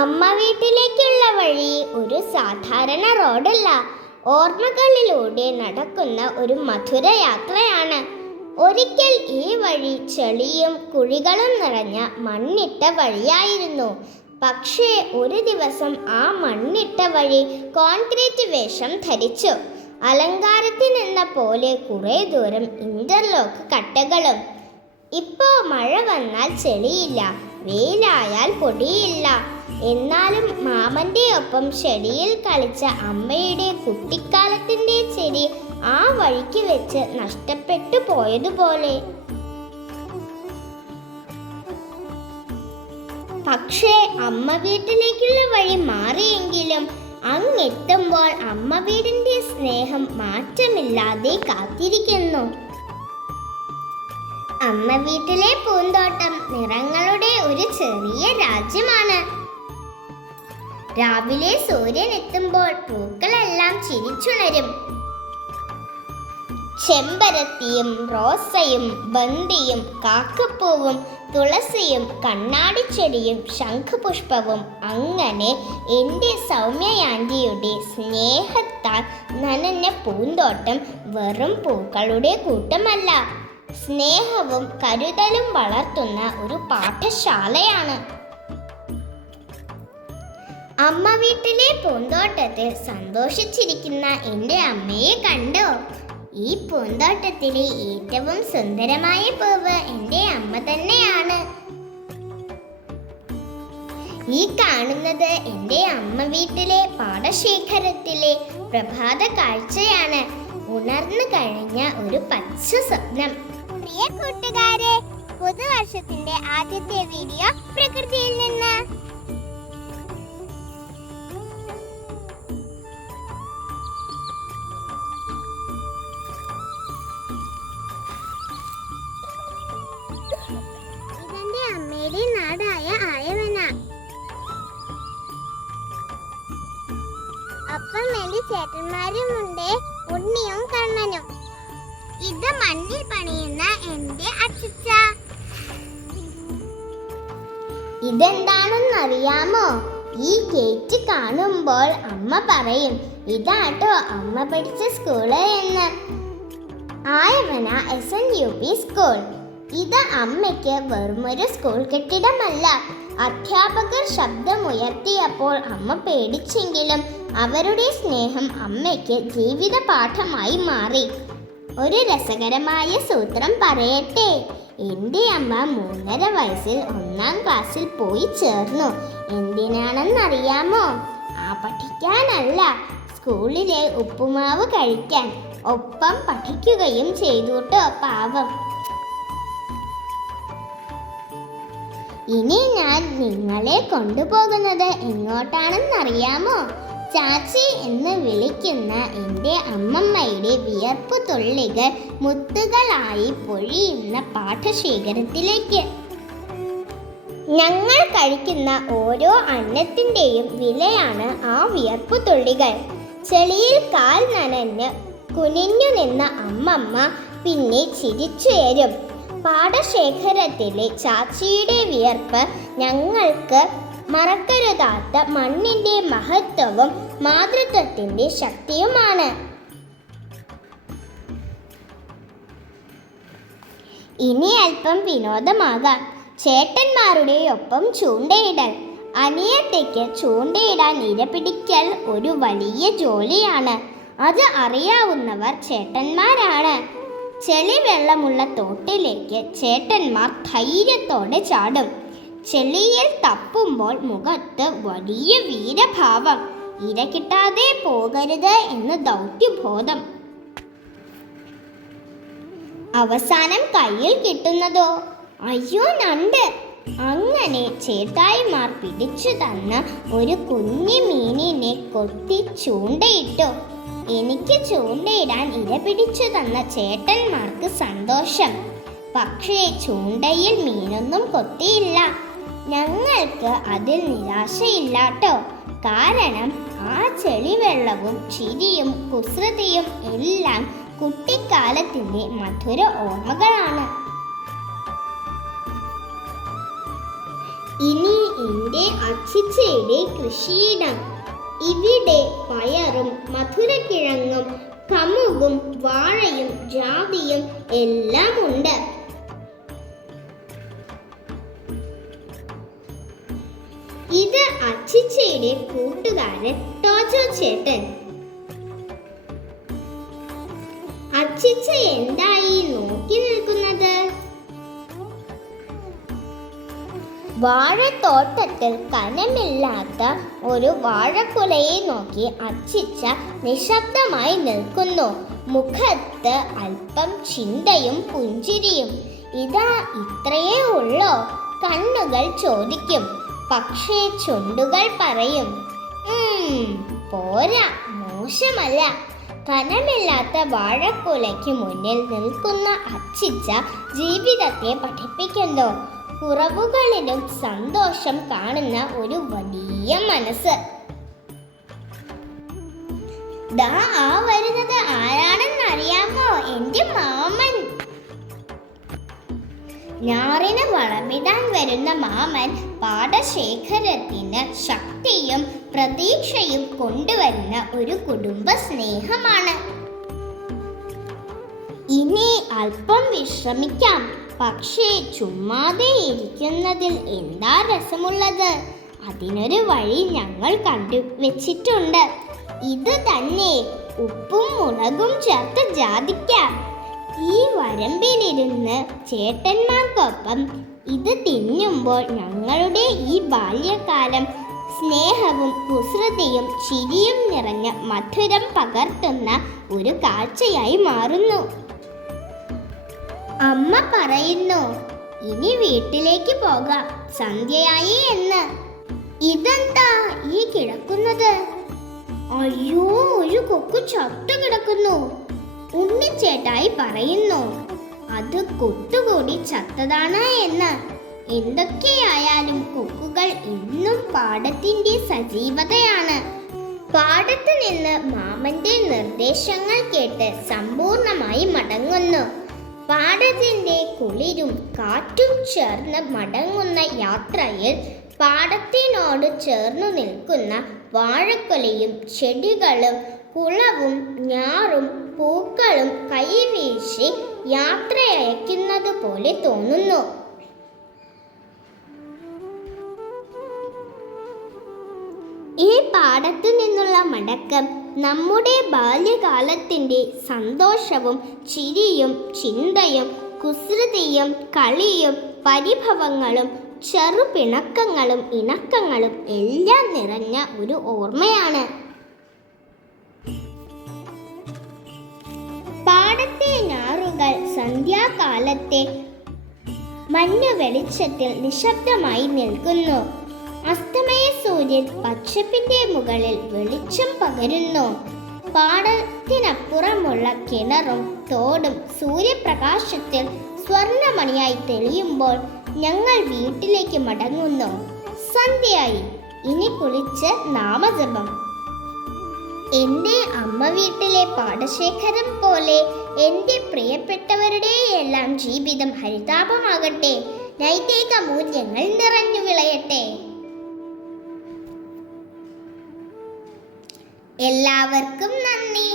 അമ്മ വീട്ടിലേക്കുള്ള വഴി ഒരു സാധാരണ റോഡല്ല, ഓർമ്മകളിലൂടെ നടക്കുന്ന ഒരു മധുര യാത്രയാണ്. ഒരിക്കൽ ഈ വഴി ചെളിയും കുഴികളും നിറഞ്ഞ മണ്ണിട്ട വഴിയായിരുന്നു. പക്ഷേ ഒരു ദിവസം ആ മണ്ണിട്ട വഴി കോൺക്രീറ്റ് വേഷം ധരിച്ചു. അലങ്കാരത്തിനെന്ന പോലെ കുറെ ദൂരം ഇന്റർലോക്ക് കട്ടകളും. ഇപ്പോ മഴ വന്നാൽ ചെളിയില്ല, വെയിലായാൽ പൊടിയില്ല. എന്നാലും മാമന്റെ ഒപ്പം ചെടിയിൽ കളിച്ച അമ്മയുടെ കുട്ടിക്കാലത്തിന്റെ ചെടി ആ വഴിക്ക് വെച്ച് നഷ്ടപ്പെട്ടു പോയതുപോലെ. പക്ഷേ അമ്മ വീട്ടിലേക്കുള്ള വഴി മാറിയെങ്കിലും അങ്ങെത്തുമ്പോൾ അമ്മ വീടിന്റെ സ്നേഹം മാറ്റമില്ലാതെ കാത്തിരിക്കുന്നു. അമ്മ വീട്ടിലെ പൂന്തോട്ടം നിറങ്ങളുടെ ഒരു ചെറിയ രാജ്യമാണ്. രാവിലെ സൂര്യൻ എത്തുമ്പോൾ പൂക്കളെല്ലാം ചിരിച്ചുണരും. ചെമ്പരത്തിയും റോസയും ബന്ദിയും കാക്കപ്പൂവും തുളസിയും കണ്ണാടിച്ചെടിയും ശംഖുപുഷ്പവും അങ്ങനെ എൻ്റെ സൗമ്യയാൻറ്റിയുടെ സ്നേഹത്താൽ നനഞ്ഞ പൂന്തോട്ടം വെറും പൂക്കളുടെ കൂട്ടമല്ല, സ്നേഹവും കരുതലും വളർത്തുന്ന ഒരു പാഠശാലയാണ്. അമ്മ വീട്ടിലെ പൂന്തോട്ടത്തിൽ സന്തോഷിച്ചിരിക്കുന്ന എൻ്റെ അമ്മയെ കണ്ടോ? ഈ പൂന്തോട്ടത്തിലെ ഏറ്റവും സുന്ദരമായ പൂവ് എൻ്റെ അമ്മ തന്നെയാണ്. ഈ കാണുന്നത് എൻ്റെ അമ്മ വീട്ടിലെ പാടശേഖരത്തിലെ പ്രഭാത കാഴ്ചയാണ്. ഉണർന്നു കഴിഞ്ഞ ഒരു പച്ച സ്വപ്നം. പ്രിയ കൂട്ടുകാരെ, പുതുവർഷത്തിന്റെ ആദ്യത്തെ വീഡിയോ പ്രകൃതിയിൽ നിന്ന്. ഇതെന്റെ അമ്മയുടെ നാടായ ആയവന. ഒപ്പം എന്റെ ചേട്ടന്മാരുമുണ്ട്, ഉണ്ണിയും കണ്ണനും. ഇത് മണ്ണിൽ പണിയുന്ന എന്റെ അച്ഛച്ച. ഇതെന്താണെന്നറിയാമോ? ഈ ഗേറ്റ് കാണുമ്പോൾ അമ്മ പറയും, ഇതാട്ടോ അമ്മ പഠിച്ച സ്കൂള് എന്ന്. Ayavana SNUP school. ഇത് അമ്മയ്ക്ക് വെറുമൊരു സ്കൂൾ കെട്ടിടമല്ല. അധ്യാപകർ ശബ്ദമുയർത്തിയപ്പോൾ അമ്മ പേടിച്ചെങ്കിലും അവരുടെ സ്നേഹം അമ്മയ്ക്ക് ജീവിത പാഠമായി മാറി. ഒരു രസകരമായ സൂത്രം പറയട്ടെ. എൻ്റെ അമ്മ 3.5 വയസ്സിൽ 1-ാം ക്ലാസ്സിൽ പോയി ചേർന്നു. എന്തിനാണെന്നറിയാമോ? പഠിക്കാനല്ല, സ്കൂളിലെ ഉപ്പുമാവ് കഴിക്കാൻ. ഒപ്പം പഠിക്കുകയും ചെയ്തുട്ടോ പാവം. ഇനി ഞാൻ നിങ്ങളെ കൊണ്ടുപോകുന്നത് എങ്ങോട്ടാണെന്നറിയാമോ? ചാച്ചി എന്ന് വിളിക്കുന്ന എൻ്റെ അമ്മമ്മയുടെ വിയർപ്പു തുള്ളികൾ മുത്തുകളായി പൊഴിയുന്ന പാഠശേഖരത്തിലേക്ക്. ഞങ്ങൾ കഴിക്കുന്ന ഓരോ അന്നത്തിൻ്റെയും വിലയാണ് ആ വിയർപ്പു തുള്ളികൾ. ചെളിയിൽ കാൽ നനഞ്ഞ് കുനിഞ്ഞു നിന്ന അമ്മമ്മ പിന്നെ ചിരിച്ചുയരും. പാടശേഖരത്തിലെ ചാച്ചിയുടെ വിയർപ്പ് ഞങ്ങൾക്ക് മറക്കരുതാത്ത മണ്ണിന്റെ മഹത്വവും മാതൃത്വത്തിന്റെ ശക്തിയുമാണ്. ഇനി അല്പം വിനോദമാകാം. ചേട്ടന്മാരുടെ ഒപ്പം ചൂണ്ടയിടൽ. അനിയത്തിക്ക് ചൂണ്ടയിടാൻ ഇരപിടിക്കൽ ഒരു വലിയ ജോലിയാണ്. അത് അറിയാവുന്നവർ ചേട്ടന്മാരാണ്. ചെളി വെള്ളമുള്ള തോട്ടിലേക്ക് ചേട്ടന്മാർ ധൈര്യത്തോടെ ചാടും. ചെളിയിൽ തപ്പുമ്പോൾ മുഖത്ത് വലിയ വീരഭാവം. ഇര കിട്ടാതെ പോകരുത് എന്ന് ദൗത്യബോധം. അവസാനം കയ്യിൽ കിട്ടുന്നതോ അയ്യോ നണ്ട്. അങ്ങനെ ചേട്ടായിമാർ പിടിച്ചു തന്ന ഒരു കുഞ്ഞു മീനിനെ കൊത്തി ചൂണ്ടയിട്ടു. എനിക്ക് ചൂണ്ടയിടാൻ ഇര പിടിച്ചു തന്ന ചേട്ടന്മാർക്ക് സന്തോഷം. പക്ഷേ ചൂണ്ടയിൽ മീനൊന്നും കൊത്തിയില്ല. ഞങ്ങൾക്ക് അതിൽ നിരാശയില്ലാട്ടോ. കാരണം ആ ചെളിവെള്ളവും ചിരിയും കുസൃതിയും എല്ലാം കുട്ടിക്കാലത്തിൻ്റെ മധുര ഓർമ്മകളാണ്. ഇനി എൻ്റെ അച്ചിച്ചയുടെ കൃഷിയിടം. ഇവിടെ പയറും മധുരക്കിഴങ്ങും കമുകും വാഴയും ജാതിയും എല്ലാം ഉണ്ട്. ഇത് അച്ചിച്ചയുടെ കൂട്ടുകാരൻ ടോജോ ചേട്ടൻ. അച്ചിച്ച എന്തായി നോക്കി നിൽക്കുന്നത്? വാഴത്തോട്ടത്തിൽ കനമില്ലാത്ത ഒരു വാഴക്കുലയെ നോക്കി അച്ചിച്ച നിശബ്ദമായി നിൽക്കുന്നു. മുഖത്ത് അല്പം ചിന്തയും പുഞ്ചിരിയും. ഇതാ ഇത്രയേ ഉള്ളോ? കണ്ണുകൾ ചോദിക്കും, പക്ഷേ ചുണ്ടുകൾ പറയും പോരാ, മോശമല്ല. കനമില്ലാത്ത വാഴക്കുലയ്ക്ക് മുന്നിൽ നിൽക്കുന്ന അച്ചിച്ച ജീവിതത്തെ പഠിപ്പിക്കുന്നു. കുറവുകളിലും സന്തോഷം കാണുന്ന ഒരു വലിയ മനസ്സ്. ദാ ആ വരുന്നത് ആരാണെന്നറിയാമോ? എൻ്റെ മാമൻ. ഞാറിന് വളമിടാൻ വരുന്ന മാമൻ പാടശേഖരത്തിന് ശക്തിയും പ്രതീക്ഷയും കൊണ്ടുവരുന്ന ഒരു കുടുംബ സ്നേഹമാണ്. ഇനി അല്പം വിശ്രമിക്കാം. പക്ഷേ ചുമ്മാതെ ഇരിക്കുന്നതിൽ എന്താ രസമുള്ളത്? അതിനൊരു വഴി ഞങ്ങൾ കണ്ടുവച്ചിട്ടുണ്ട്. ഇത് തന്നെ, ഉപ്പും മുളകും ചേർത്ത ജാതിക്ക. ഈ വരമ്പിലിരുന്ന് ചേട്ടന്മാർക്കൊപ്പം ഇത് തിന്നുമ്പോൾ ഞങ്ങളുടെ ഈ ബാല്യകാലം സ്നേഹവും കുസൃതിയും ചിരിയും നിറഞ്ഞ മധുരം പകർത്തുന്ന ഒരു കാഴ്ചയായി മാറുന്നു. അമ്മ പറയുന്നു, ഇനി വീട്ടിലേക്ക് പോകാം, സന്ധ്യയായി എന്ന്. ഇതെന്താ ഈ കിടക്കുന്നത്? അയ്യോ, ഒരു കൊക്കു ചത്തു കിടക്കുന്നു. ഉണ്ണിച്ചേട്ടായി പറയുന്നു അത് കൊട്ടുകൂടി ചത്തതാണ് എന്ന്. എന്തൊക്കെയായാലും കൊക്കുകൾ എന്നും പാടത്തിന്റെ സജീവതയാണ്. പാടത്ത് നിന്ന് മാമന്റെ നിർദ്ദേശങ്ങൾ കേട്ട് സമ്പൂർണമായി മടങ്ങുന്നു. പാടത്തിന്റെ കുളിരും കാറ്റും ചേർന്ന് മടങ്ങുന്ന യാത്രയിൽ പാടത്തിനോട് ചേർന്നു നിൽക്കുന്ന വാഴക്കൊലയും ചെടികളും കുളവും ഞാറും പൂക്കളും കൈവീശി യാത്രയയക്കുന്നത് പോലെ തോന്നുന്നു. ഈ പാടത്തു നിന്നുള്ള മടക്കം നമ്മുടെ ബാല്യകാലത്തിൻ്റെ സന്തോഷവും ചിരിയും ചിന്തയും കുസൃതിയും കളിയും പരിഭവങ്ങളും ചെറുപിണക്കങ്ങളും ഇണക്കങ്ങളും എല്ലാം നിറഞ്ഞ ഒരു ഓർമ്മയാണ്. പാടത്തെ ഞാറുകൾ സന്ധ്യാകാലത്തെ മഞ്ഞ വെളിച്ചത്തിൽ നിശബ്ദമായി നിൽക്കുന്നു. അസ്തമയ സൂര്യൻ പച്ചപ്പിന്റെ മുകളിൽ വെളിച്ചം പകരുന്നു. പാടത്തിനപ്പുറമുള്ള കിണറും തോടും സൂര്യപ്രകാശത്തിൽ സ്വർണമണിയായി തെളിയുമ്പോൾ ഞങ്ങൾ വീട്ടിലേക്ക് മടങ്ങുന്നു. സന്ധ്യയായി. ഇനി കുളിച്ച് നാമജപം. എൻ്റെ അമ്മ വീട്ടിലെ പാടശേഖരം പോലെ എൻ്റെ പ്രിയപ്പെട്ടവരുടെ എല്ലാം ജീവിതം ഹരിതാപമാകട്ടെ. നൈതിക മൂല്യങ്ങൾ നിറഞ്ഞു വിളയട്ടെ. എല്ലാവർക്കും നന്ദി.